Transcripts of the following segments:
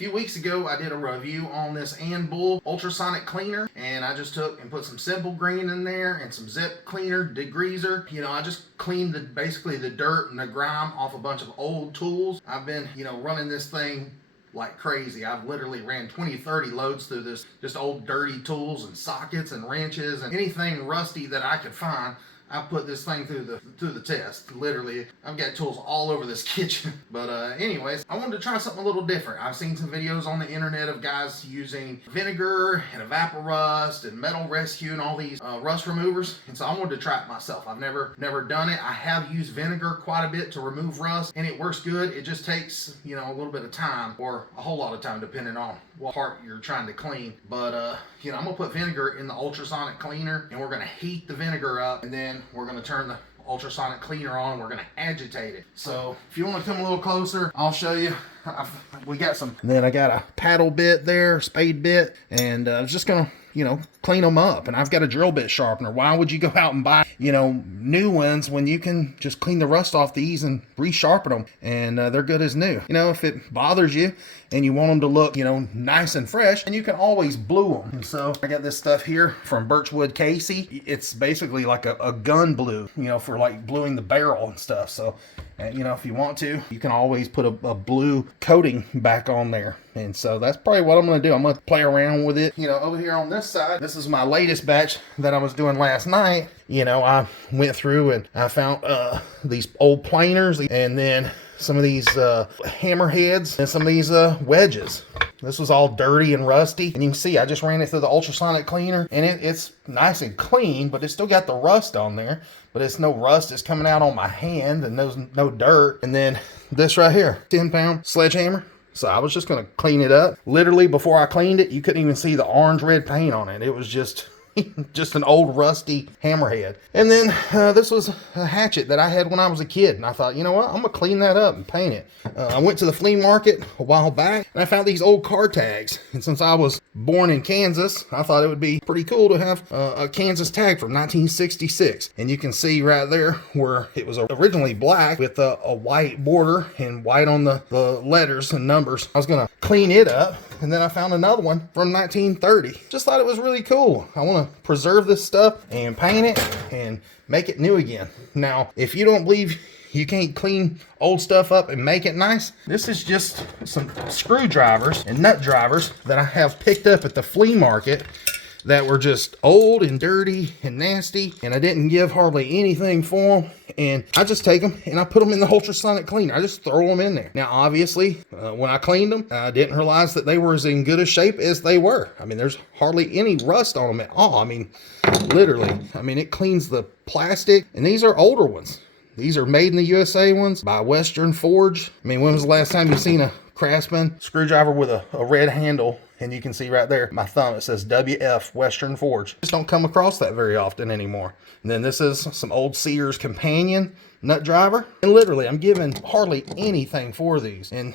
few weeks ago, I did a review on this Bull ultrasonic cleaner, and I just took and put some Simple Green in there and some zip cleaner, degreaser. You know, I just cleaned basically the dirt and the grime off a bunch of old tools. I've been, running this thing like crazy. I've literally ran 20-30 loads through this, just old dirty tools and sockets and wrenches and anything rusty that I could find. I put this thing through the test. Literally, I've got tools all over this kitchen. But anyways, I wanted to try something a little different. I've seen some videos on the internet of guys using vinegar and Evaporust and Metal Rescue and all these rust removers. And so I wanted to try it myself. I've never done it. I have used vinegar quite a bit to remove rust, and it works good. It just takes, a little bit of time, or a whole lot of time depending on what part you're trying to clean. But I'm gonna put vinegar in the ultrasonic cleaner, and we're gonna heat the vinegar up, and then we're going to turn the ultrasonic cleaner on. We're going to agitate it. So if you want to come a little closer, I'll show you. We got some. And then I got a paddle bit there, spade bit, and I was just going to clean them up. And I've got a drill bit sharpener. Why would you go out and buy new ones when you can just clean the rust off these and resharpen them, and they're good as new? If it bothers you and you want them to look nice and fresh, and you can always blue them. And so I got this stuff here from Birchwood Casey. It's basically like a gun blue, for like bluing the barrel and stuff. So if you want to, you can always put a blue coating back on there. And so that's probably what I'm going to do. I'm going to play around with it. Over here on this side, this is my latest batch that I was doing last night. I went through and I found these old planers, and then some of these hammerheads, and some of these wedges. This was all dirty and rusty, and you can see I just ran it through the ultrasonic cleaner, and it's nice and clean, but it's still got the rust on there. But it's no rust, it's coming out on my hand, and there's no dirt. And then this right here, 10-pound sledgehammer. So I was just going to clean it up. Literally, before I cleaned it, you couldn't even see the orange-red paint on it. It was just an old rusty hammerhead. And then this was a hatchet that I had when I was a kid, and I thought, you know what, I'm gonna clean that up and paint it. I went to the flea market a while back, and I found these old car tags. And since I was born in Kansas, I thought it would be pretty cool to have a Kansas tag from 1966. And you can see right there where it was originally black with a white border and white on the letters and numbers. I was gonna clean it up, and then I found another one from 1930. Just thought it was really cool. I want to preserve this stuff and paint it and make it new again. Now, if you don't believe you can't clean old stuff up and make it nice, this is just some screwdrivers and nut drivers that I have picked up at the flea market that were just old and dirty and nasty, and I didn't give hardly anything for them. And I just take them and I put them in the ultrasonic cleaner. I just throw them in there. Now, obviously, when I cleaned them, I didn't realize that they were as in good a shape as they were. I mean, there's hardly any rust on them at all. I mean, literally. I mean, it cleans the plastic, and these are older ones. These are made in the USA ones by Western Forge. I mean, when was the last time you seen a Craftsman screwdriver with a red handle? And you can see right there, my thumb, it says WF Western Forge. Just don't come across that very often anymore. And then this is some old Sears Companion nut driver. And literally, I'm giving hardly anything for these. And,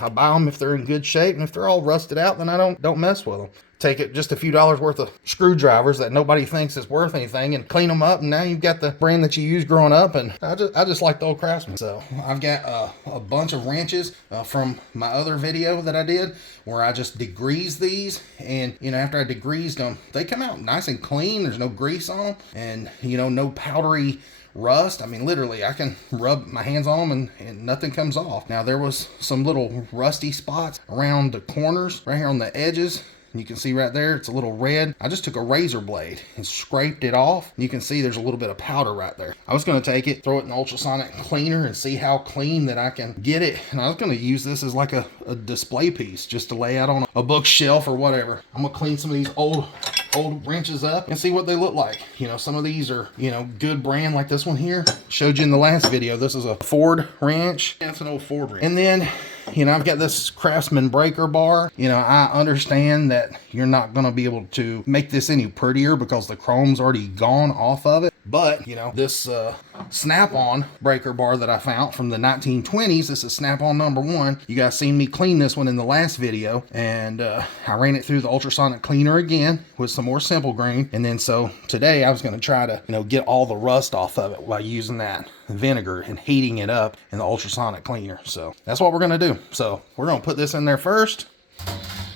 I buy them if they're in good shape. And if they're all rusted out, then I don't mess with them. Take it just a few dollars worth of screwdrivers that nobody thinks is worth anything and clean them up, and now you've got the brand that you used growing up. And I just like the old Craftsman. So I've got a bunch of wrenches from my other video that I did where I just degreased these, and after I degreased them, they come out nice and clean. There's no grease on them, and no powdery rust. I mean, literally, I can rub my hands on them and nothing comes off. Now, there was some little rusty spots around the corners right here on the edges. You can see right there, it's a little red. I just took a razor blade and scraped it off. You can see there's a little bit of powder right there. I was going to take it, throw it in the ultrasonic cleaner and see how clean that I can get it. And I was going to use this as like a display piece just to lay out on a bookshelf or whatever. I'm going to clean some of these old wrenches up and see what they look like. Some of these are, good brand, like this one here. Showed you in the last video. This is a Ford wrench. That's an old Ford wrench. And then, I've got this Craftsman breaker bar. I understand that you're not going to be able to make this any prettier because the chrome's already gone off of it. But, this snap-on breaker bar that I found from the 1920s, this is snap-on number 1. You guys seen me clean this one in the last video, and I ran it through the ultrasonic cleaner again with some more Simple Green. And then so today I was going to try to, get all the rust off of it by using that vinegar and heating it up in the ultrasonic cleaner. So that's what we're going to do. So we're going to put this in there first,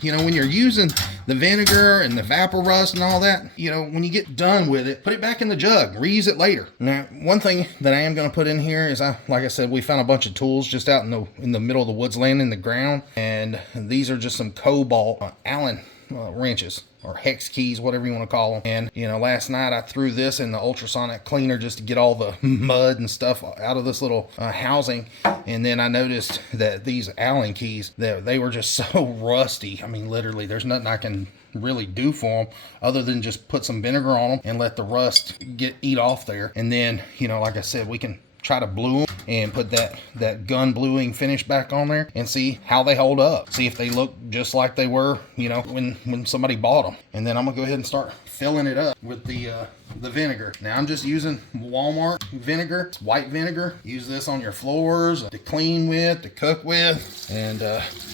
you know, when you're using the vinegar and the vapor rust and all that, you know, when you get done with it, put it back in the jug, reuse it later. Now, one thing that I am going to put in here is, like I said, we found a bunch of tools just out in the middle of the woods, laying in the ground, and these are just some cobalt Allen wrenches, or hex keys, whatever you want to call them. And you know, last night I threw this in the ultrasonic cleaner just to get all the mud and stuff out of this little housing. And then I noticed that these Allen keys, they were just so rusty. I mean, literally, there's nothing I can really do for them other than just put some vinegar on them and let the rust eat off there. And then, you know, like I said, we can try to blue them and put that gun bluing finish back on there and see how they hold up. See if they look just like they were, you know, when somebody bought them. And then I'm gonna go ahead and start filling it up with the vinegar. Now I'm just using Walmart vinegar. It's white vinegar. Use this on your floors to clean with, to cook with. And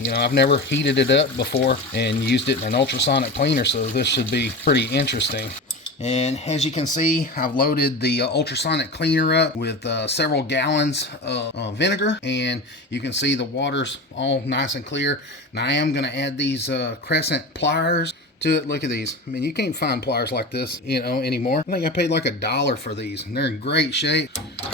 you know, I've never heated it up before and used it in an ultrasonic cleaner, so this should be pretty interesting. And as you can see, I've loaded the ultrasonic cleaner up with several gallons of vinegar, and you can see the water's all nice and clear. Now I am going to add these crescent pliers to it. Look at these. I mean, you can't find pliers like this, you know, anymore. I think I paid like $1 for these, and they're in great shape.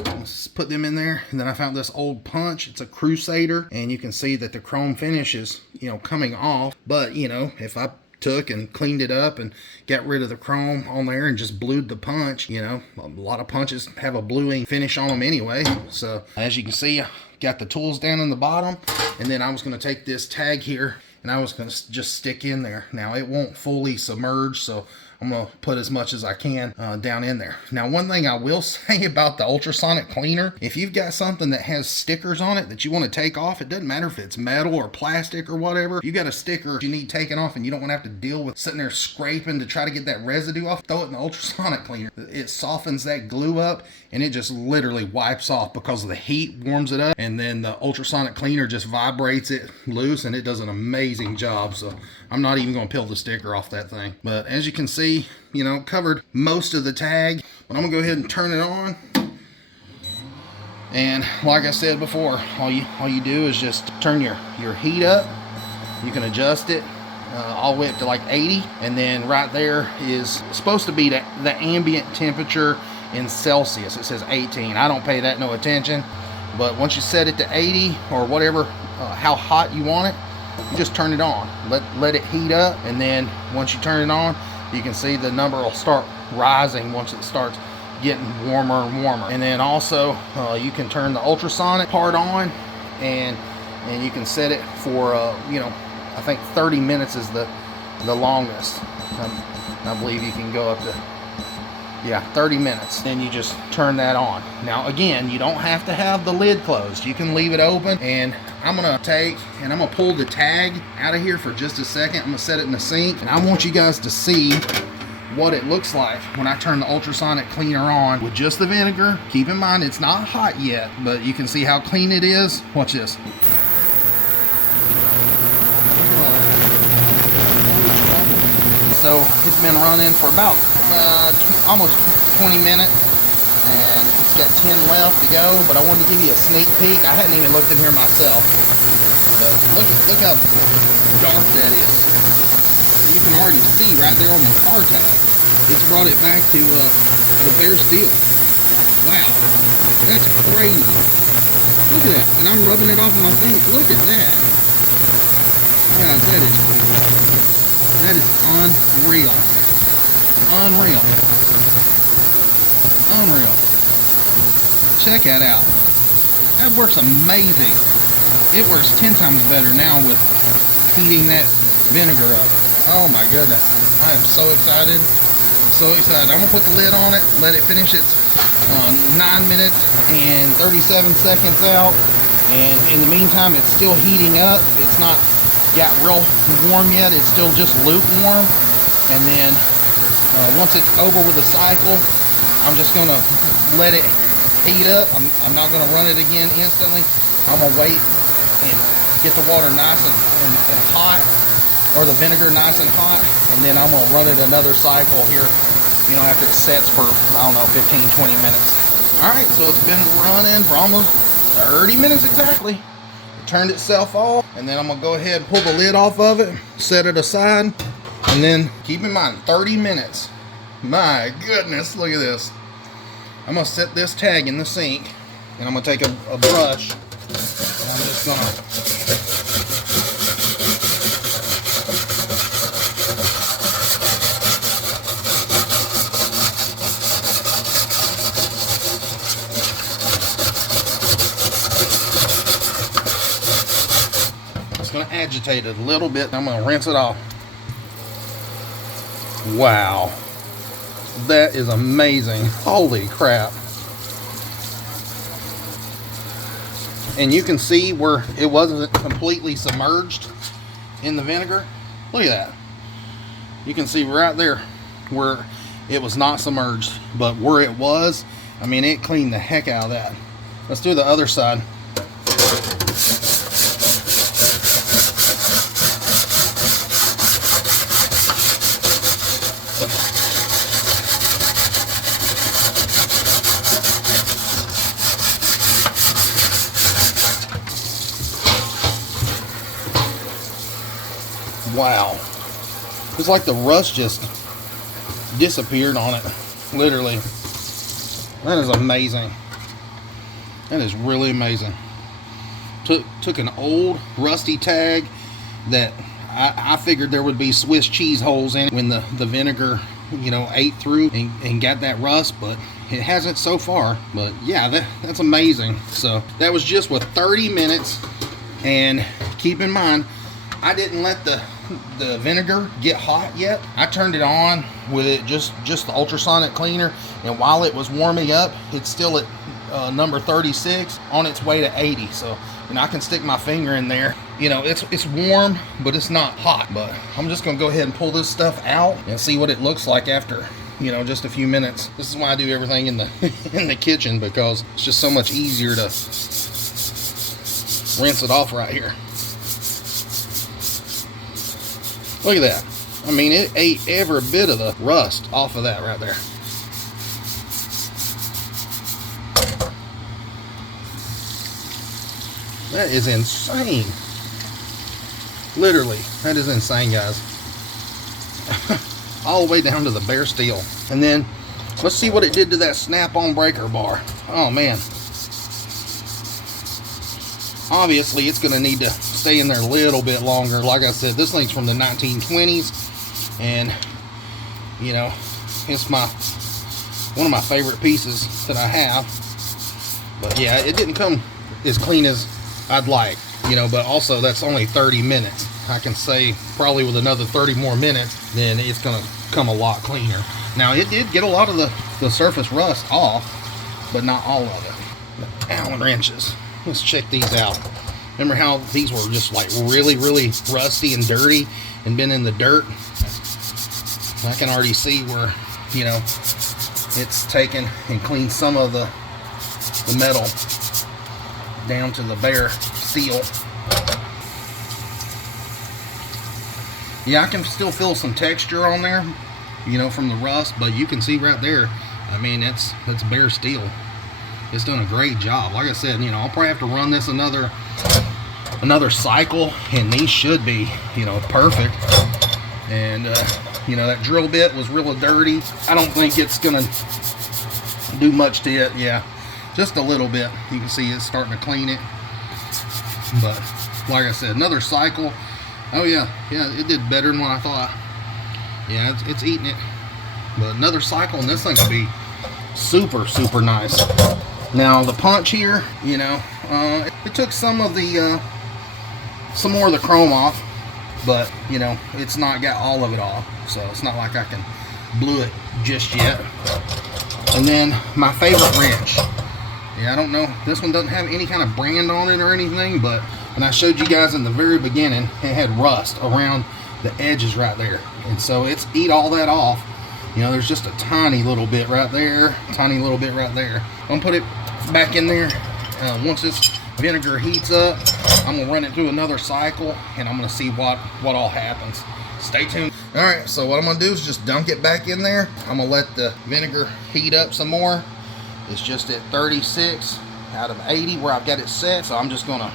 Let's put them in there. And then I found this old punch. It's a Crusader, and you can see that the chrome finish is, you know, coming off. But, you know, if I took and cleaned it up and got rid of the chrome on there and just blued the punch, you know, a lot of punches have a bluing finish on them anyway. So as you can see, I got the tools down in the bottom, and then I was going to take this tag here and I was going to just stick in there. Now it won't fully submerge, so I'm going to put as much as I can down in there. Now, one thing I will say about the ultrasonic cleaner, if you've got something that has stickers on it that you want to take off, it doesn't matter if it's metal or plastic or whatever. If you got a sticker you need taken off and you don't want to have to deal with sitting there scraping to try to get that residue off, throw it in the ultrasonic cleaner. It softens that glue up and it just literally wipes off because of the heat, warms it up, and then the ultrasonic cleaner just vibrates it loose, and it does an amazing job. So I'm not even going to peel the sticker off that thing. But as you can see, you know, covered most of the tag, but I'm gonna go ahead and turn it on. And like I said before, all you do is just turn your heat up. You can adjust it all the way up to like 80, and then right there is supposed to be the ambient temperature in Celsius. It says 18. I don't pay that no attention, but once you set it to 80 or whatever, how hot you want it, you just turn it on. Let it heat up, and then once you turn it on, you can see the number will start rising once it starts getting warmer and warmer. And then also you can turn the ultrasonic part on, and you can set it for you know, I think 30 minutes is the longest. I believe you can go up to, yeah, 30 minutes. Then you just turn that on. Now again, you don't have to have the lid closed. You can leave it open. And I'm gonna take and I'm gonna pull the tag out of here for just a second. I'm gonna set it in the sink, and I want you guys to see what it looks like when I turn the ultrasonic cleaner on with just the vinegar. Keep in mind, it's not hot yet, but you can see how clean it is. Watch this. So it's been running for about almost 20 minutes, and it's got 10 left to go, but I wanted to give you a sneak peek. I hadn't even looked in here myself, but look how dark that is. You can already see right there on the car tag, it's brought it back to the bare steel. Wow, that's crazy. Look at that, and I'm rubbing it off on my finger. Look at that. Guys, that is unreal. Unreal. Unreal. Check that out. That works amazing. It works 10 times better now with heating that vinegar up. Oh my goodness. I am so excited. So excited. I'm going to put the lid on it, let it finish its 9 minutes and 37 seconds out. And in the meantime, it's still heating up. It's not got real warm yet. It's still just lukewarm. And then once it's over with the cycle, I'm just gonna let it heat up. I'm not gonna run it again instantly. I'm gonna wait and get the water nice and hot, or the vinegar nice and hot, and then I'm gonna run it another cycle here, you know, after it sets for, I don't know, 15-20 minutes. All right, so it's been running for almost 30 minutes exactly. turned itself off, and then I'm gonna go ahead and pull the lid off of it, set it aside, and then keep in mind 30 minutes. My goodness, look at this. I'm gonna set this tag in the sink, and I'm gonna take a brush, and I'm just gonna agitate it a little bit. I'm gonna rinse it off. Wow, that is amazing. Holy crap. And you can see where it wasn't completely submerged in the vinegar. Look at that. You can see right there where it was not submerged, but where it was, I mean, it cleaned the heck out of that. Let's do the other side. Wow, it's like the rust just disappeared on it, literally. That is amazing. That is really amazing. Took an old rusty tag that I figured there would be Swiss cheese holes in it when the vinegar, you know, ate through and got that rust, but it hasn't so far. But yeah, that's amazing. So that was just with 30 minutes, and keep in mind, I didn't let the vinegar get hot yet. I turned it on with it just the ultrasonic cleaner, and while it was warming up, it's still at number 36 on its way to 80. So, you know, I can stick my finger in there. You know, it's warm, but it's not hot. But I'm just gonna go ahead and pull this stuff out and see what it looks like after, you know, just a few minutes. This is why I do everything in the in the kitchen, because it's just so much easier to rinse it off right here. Look at that. I mean, it ate every bit of the rust off of that right there. That is insane. Literally, that is insane, guys. All the way down to the bare steel. And then, let's see what it did to that snap-on breaker bar. Oh, man. Obviously, it's going to need to stay in there a little bit longer. Like I said, this thing's from the 1920s, and you know, it's one of my favorite pieces that I have. But yeah, it didn't come as clean as I'd like, you know, but also that's only 30 minutes. I can say probably with another 30 more minutes, then it's going to come a lot cleaner. Now, it did get a lot of the surface rust off, but not all of it. The Allen wrenches. Let's check these out. Remember how these were just like really rusty and dirty and been in the dirt? I can already see where, you know, it's taken and cleaned some of the metal down to the bare steel. Yeah, I can still feel some texture on there, you know, from the rust, but you can see right there, I mean, that's bare steel. It's done a great job. Like I said, you know, I'll probably have to run this another cycle, and these should be, you know, perfect. And you know, that drill bit was real dirty. I don't think it's gonna do much to it. Yeah, just a little bit. You can see it's starting to clean it. But like I said, another cycle. Oh yeah, it did better than what I thought. Yeah, it's eating it. But another cycle, and this thing will be super nice. Now the punch here, you know, it took some more of the chrome off, but you know, it's not got all of it off, so it's not like I can glue it just yet. And then my favorite wrench. Yeah, I don't know, this one doesn't have any kind of brand on it or anything, but when I showed you guys in the very beginning, it had rust around the edges right there, and so it's eat all that off. You know, there's just a tiny little bit right there, tiny little bit right there. I'm gonna put it back in there. Once this vinegar heats up, I'm gonna run it through another cycle, and I'm gonna see what all happens. Stay tuned. All right, so what I'm gonna do is just dunk it back in there. I'm gonna let the vinegar heat up some more. It's just at 36 out of 80 where I've got it set, so I'm just gonna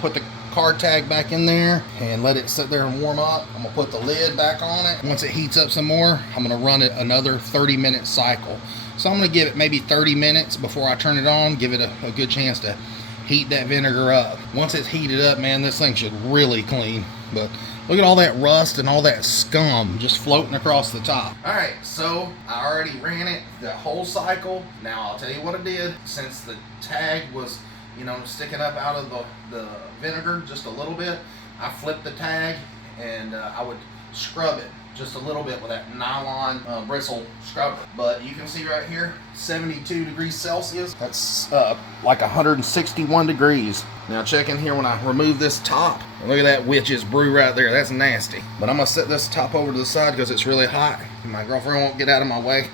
put the card tag back in there and let it sit there and warm up. I'm gonna put the lid back on it. Once it heats up some more, I'm gonna run it another 30-minute cycle. So I'm gonna give it maybe 30 minutes before I turn it on, give it a good chance to heat that vinegar up. Once it's heated up, man, this thing should really clean. But look at all that rust and all that scum just floating across the top. All right, so I already ran it the whole cycle. Now I'll tell you what I did. Since the tag was, you know, sticking up out of the vinegar just a little bit, I flipped the tag and I would scrub it just a little bit with that nylon bristle scrubber. But you can see right here, 72 degrees Celsius. That's like 161 degrees. Now check in here when I remove this top. Look at that witch's brew right there. That's nasty. But I'm gonna set this top over to the side because it's really hot. My girlfriend won't get out of my way.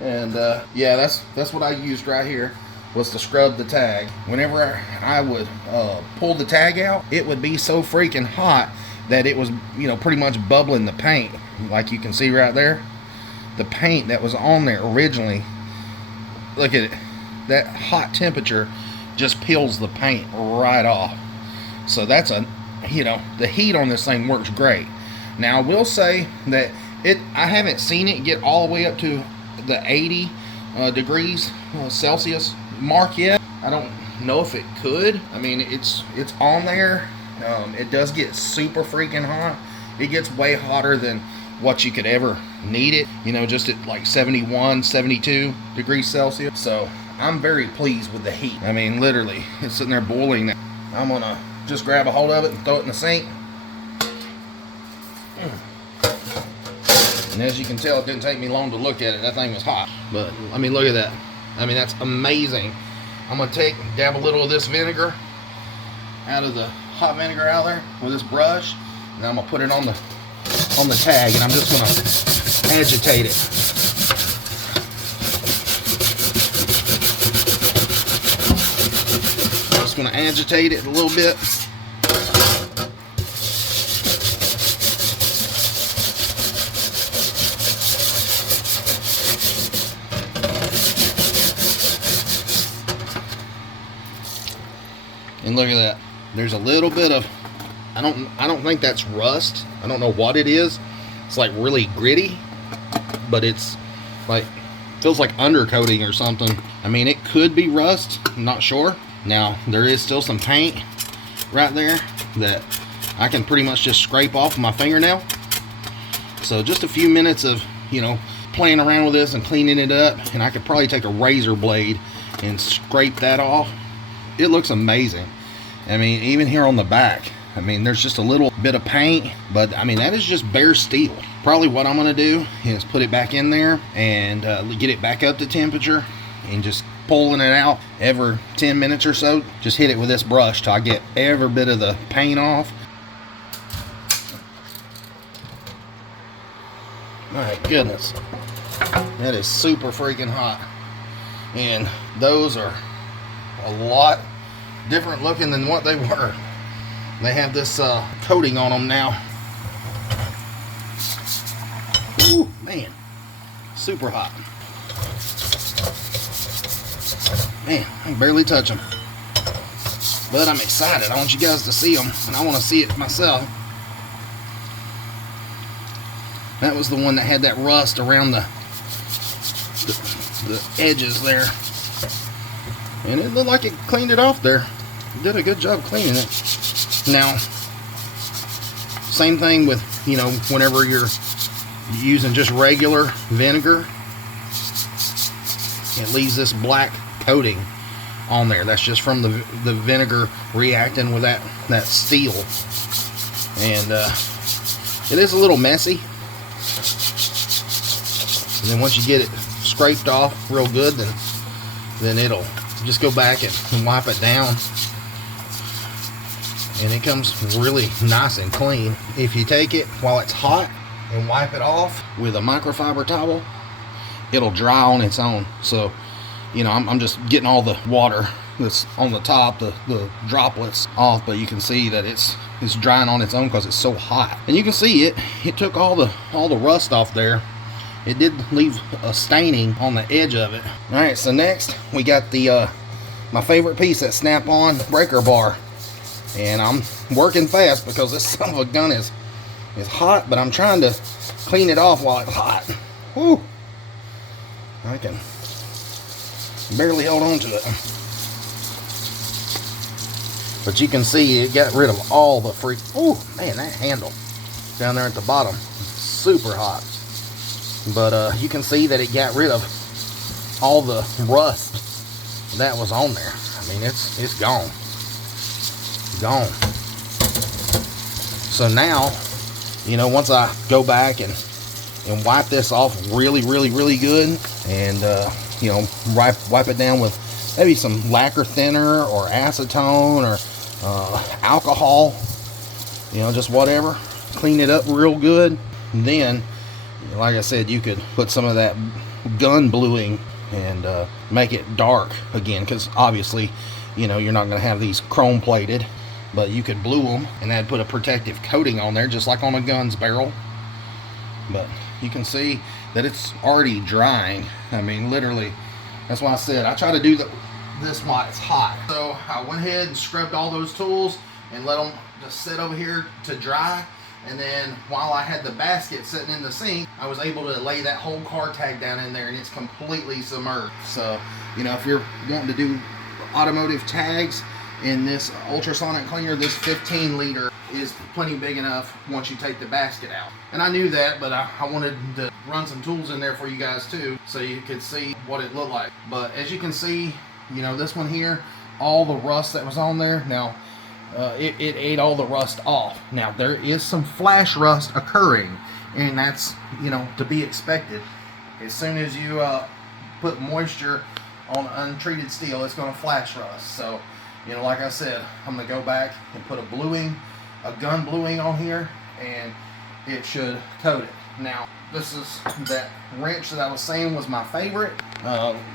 And yeah, that's what I used right here, was to scrub the tag. Whenever I would pull the tag out, it would be so freaking hot that it was, you know, pretty much bubbling the paint. Like you can see right there, the paint that was on there originally, look at it, that hot temperature just peels the paint right off. So that's you know, the heat on this thing works great. Now I will say that I haven't seen it get all the way up to the 80 degrees Celsius mark yet. I don't know if it could. I mean, it's on there. It does get super freaking hot. It gets way hotter than what you could ever need it, you know, just at like 71, 72 degrees Celsius. So I'm very pleased with the heat. I mean, literally, it's sitting there boiling. I'm gonna just grab a hold of it and throw it in the sink. And as you can tell, it didn't take me long to look at it. That thing was hot. But I mean, look at that. I mean, that's amazing. I'm gonna dab a little of this vinegar out of the hot vinegar out there with this brush, and I'm gonna put it on the tag, and I'm just gonna agitate it. I'm just gonna agitate it a little bit. And look at that. There's a little bit of, I don't think that's rust. I don't know what it is. It's like really gritty, but it's like, feels like undercoating or something. I mean, it could be rust. I'm not sure. Now, there is still some paint right there that I can pretty much just scrape off with my fingernail. So just a few minutes of, you know, playing around with this and cleaning it up, and I could probably take a razor blade and scrape that off. It looks amazing. I mean, even here on the back, I mean, there's just a little bit of paint, but I mean, that is just bare steel. Probably what I'm gonna do is put it back in there and get it back up to temperature, and just pulling it out every 10 minutes or so. Just hit it with this brush till I get every bit of the paint off. My goodness, that is super freaking hot. And those are a lot different looking than what they were. They have this coating on them now. Ooh, man, super hot. Man, I can barely touch them. But I'm excited. I want you guys to see them, and I want to see it myself. That was the one that had that rust around the edges there. And it looked like it cleaned it off there. It did a good job cleaning it. Now, same thing with, you know, whenever you're using just regular vinegar, it leaves this black coating on there. That's just from the vinegar reacting with that steel. And it is a little messy. And then once you get it scraped off real good, then it'll just go back and wipe it down, and it comes really nice and clean. If you take it while it's hot and wipe it off with a microfiber towel, it'll dry on its own. So, you know, I'm just getting all the water that's on the top, the droplets off, but you can see that it's drying on its own because it's so hot. And you can see it took all the rust off there. It did leave a staining on the edge of it. All right, so next we got the my favorite piece, that snap-on breaker bar. And I'm working fast because this son of a gun is hot, but I'm trying to clean it off while it's hot. Whew. I can barely hold on to it. But you can see it got rid of all the freak. Oh man, that handle down there at the bottom, super hot. But you can see that it got rid of all the rust that was on there. I mean, it's gone. Gone. So now, you know, once I go back and wipe this off really good, and you know, wipe it down with maybe some lacquer thinner or acetone or alcohol, you know, just whatever, clean it up real good. And then, like I said, you could put some of that gun bluing and make it dark again, because obviously, you know, you're not going to have these chrome plated, but you could blue them, and that'd put a protective coating on there, just like on a gun's barrel. But you can see that it's already drying. I mean, literally, that's why I said I try to do this while it's hot. So I went ahead and scrubbed all those tools and let them just sit over here to dry. And then while I had the basket sitting in the sink, I was able to lay that whole car tag down in there, and it's completely submerged. So, you know, if you're wanting to do automotive tags in this ultrasonic cleaner, this 15 liter is plenty big enough once you take the basket out. And I knew that, but I wanted to run some tools in there for you guys too, so you could see what it looked like. But as you can see, you know, this one here, all the rust that was on there, now it ate all the rust off. Now there is some flash rust occurring, and that's, you know, to be expected. As soon as you put moisture on untreated steel, it's going to flash rust. So, you know, like I said, I'm going to go back and put a gun bluing on here, and it should coat it. Now, this is that wrench that I was saying was my favorite.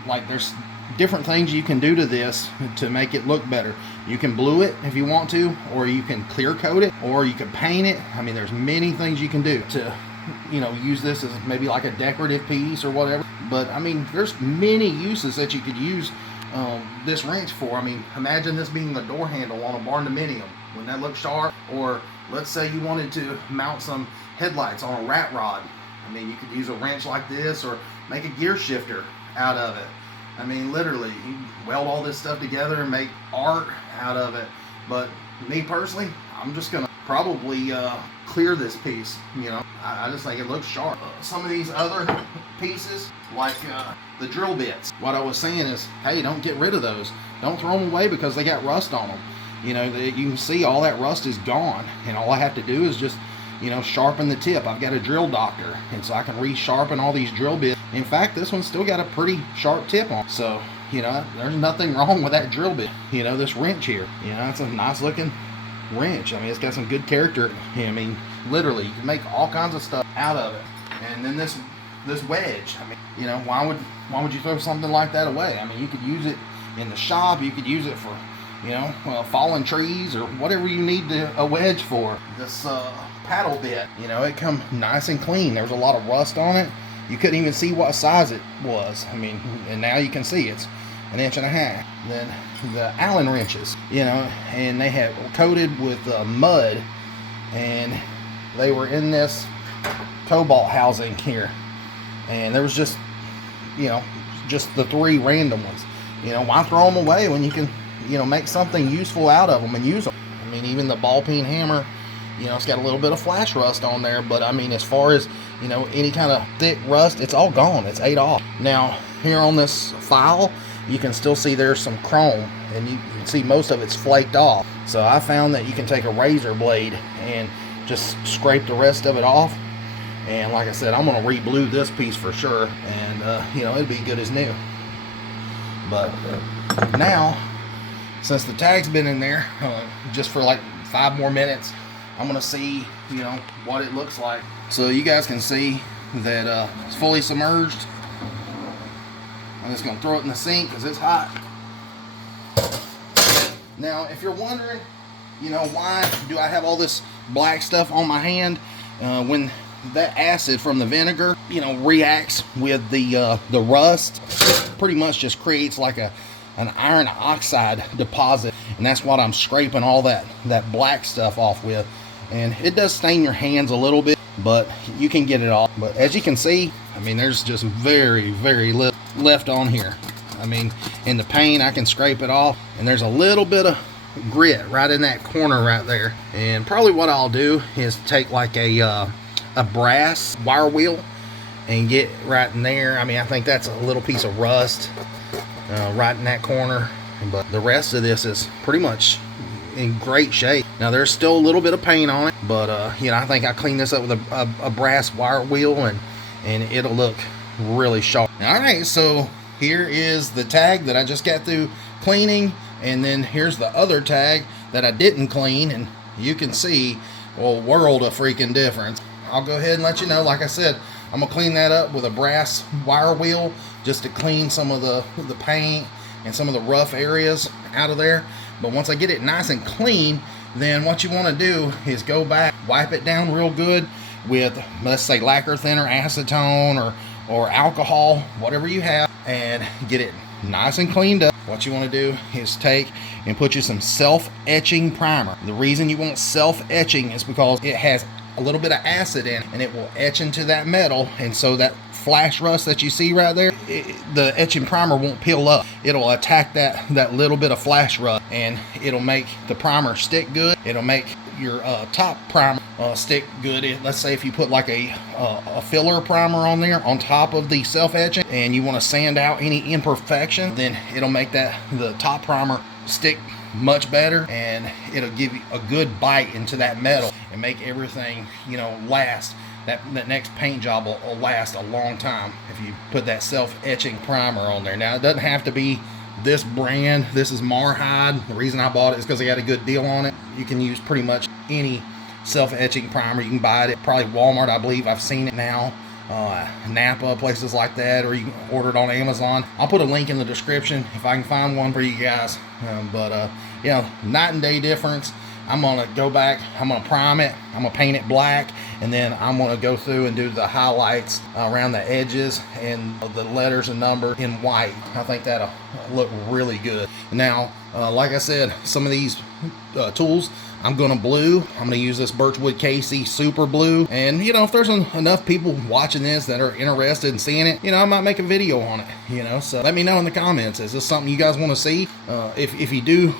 Like, there's different things you can do to this to make it look better. You can blue it if you want to, or you can clear coat it, or you can paint it. I mean, there's many things you can do to, you know, use this as maybe like a decorative piece or whatever. But I mean, there's many uses that you could use this wrench for. I mean, imagine this being the door handle on a barn dominium. Wouldn't that look sharp? Or let's say you wanted to mount some headlights on a rat rod. I mean, you could use a wrench like this, or make a gear shifter out of it. I mean, literally, you weld all this stuff together and make art out of it. But me personally, I'm just gonna probably clear this piece. You know, I just think it looks sharp. Some of these other pieces, like the drill bits, what I was saying is, hey, don't get rid of those. Don't throw them away because they got rust on them. You know, you can see all that rust is gone, and all I have to do is just, you know, sharpen the tip. I've got a drill doctor, and so I can resharpen all these drill bits. In fact, this one's still got a pretty sharp tip on it. So, you know, there's nothing wrong with that drill bit. You know, this wrench here, you know, it's a nice looking wrench. I mean, it's got some good character. I mean, literally, you can make all kinds of stuff out of it. And then this wedge, I mean, you know, why would you throw something like that away? I mean, you could use it in the shop. You could use it for, you know, fallen trees or whatever you need a wedge for. This paddle bit, you know, it come nice and clean. There was a lot of rust on it. You couldn't even see what size it was. I mean, and now you can see it's 1.5 inches. Then the Allen wrenches, you know, and they had coated with mud, and they were in this cobalt housing here, and there was just, you know, just the 3 random ones. You know, why throw them away when you can, you know, make something useful out of them and use them? I mean, even the ball peen hammer, you know, it's got a little bit of flash rust on there, but I mean, as far as, you know, any kind of thick rust, it's all gone. It's ate off. Now, here on this file, you can still see there's some chrome, and you can see most of it's flaked off. So I found that you can take a razor blade and just scrape the rest of it off. And like I said, I'm going to re-blue this piece for sure, and you know, it'll be good as new. But now, since the tag's been in there just for like 5 more minutes, I'm going to see, you know, what it looks like. So you guys can see that it's fully submerged. I'm just going to throw it in the sink because it's hot. Now, if you're wondering, you know, why do I have all this black stuff on my hand when that acid from the vinegar, you know, reacts with the rust, it pretty much just creates like a an iron oxide deposit, and that's what I'm scraping all that black stuff off with. And it does stain your hands a little bit, but you can get it off. But as you can see, I mean, there's just very little left on here. I mean, in the paint, I can scrape it off, and there's a little bit of grit right in that corner right there. And probably what I'll do is take like a brass wire wheel and get right in there. I mean, I think that's a little piece of rust right in that corner, but the rest of this is pretty much in great shape. Now there's still a little bit of paint on it, but you know, I think I cleaned this up with a brass wire wheel, and it'll look really sharp. All right, so here is the tag that I just got through cleaning, and then here's the other tag that I didn't clean, and you can see a world of freaking difference. I'll go ahead and let you know, like I said, I'm gonna clean that up with a brass wire wheel just to clean some of the paint and some of the rough areas out of there. But once I get it nice and clean, then what you want to do is go back, wipe it down real good with, let's say, lacquer thinner, acetone, or alcohol, whatever you have, and get it nice and cleaned up. What you want to do is take and put you some self-etching primer. The reason you want self-etching is because it has a little bit of acid in it, and it will etch into that metal, and so that flash rust that you see right there, the etching primer won't peel up. It'll attack that little bit of flash rust, and it'll make the primer stick good. It'll make your top primer stick good. Let's say if you put like a filler primer on there on top of the self-etching, and you want to sand out any imperfection, then it'll make the top primer stick much better, and it'll give you a good bite into that metal and make everything, you know, last. That next paint job will last a long time if you put that self-etching primer on there. Now, it doesn't have to be this brand. This is Marhide. The reason I bought it is because they got a good deal on it. You can use pretty much any self-etching primer. You can buy it at probably Walmart, I believe. I've seen it now. Napa, places like that, or you can order it on Amazon. I'll put a link in the description if I can find one for you guys. You know, night and day difference. I'm gonna go back, I'm gonna prime it, I'm gonna paint it black, and then I'm gonna go through and do the highlights around the edges and the letters and number in white. I think that'll look really good. Now, like I said, some of these tools I'm gonna blue. I'm gonna use this Birchwood Casey Super Blue, and you know, if there's enough people watching this that are interested in seeing it, you know, I might make a video on it, you know. So let me know in the comments, is this something you guys want to see? If you do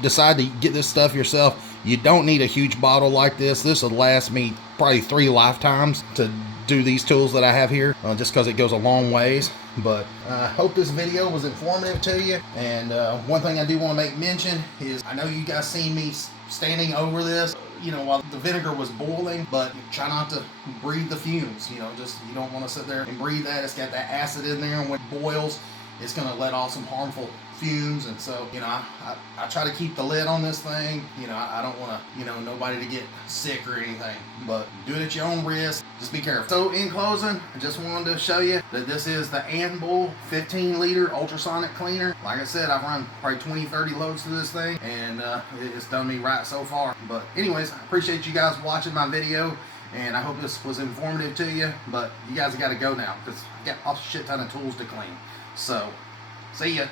decide to get this stuff yourself, you don't need a huge bottle like this. This will last me probably 3 lifetimes to do these tools that I have here, just because it goes a long ways. But I hope this video was informative to you. And one thing I do want to make mention is, I know you guys seen me standing over this, you know, while the vinegar was boiling, but try not to breathe the fumes. You know, just, you don't want to sit there and breathe that. It's got that acid in there, and when it boils, it's going to let off some harmful fumes. And so, you know, I try to keep the lid on this thing. You know, I don't want to, you know, nobody to get sick or anything, but do it at your own risk. Just be careful. So in closing, I just wanted to show you that this is the Anbull 15-liter ultrasonic cleaner. Like I said, I've run probably 20-30 loads through this thing, and it's done me right so far. But anyways, I appreciate you guys watching my video, and I hope this was informative to you. But you guys got to go now, because I got a shit ton of tools to clean. So, see ya.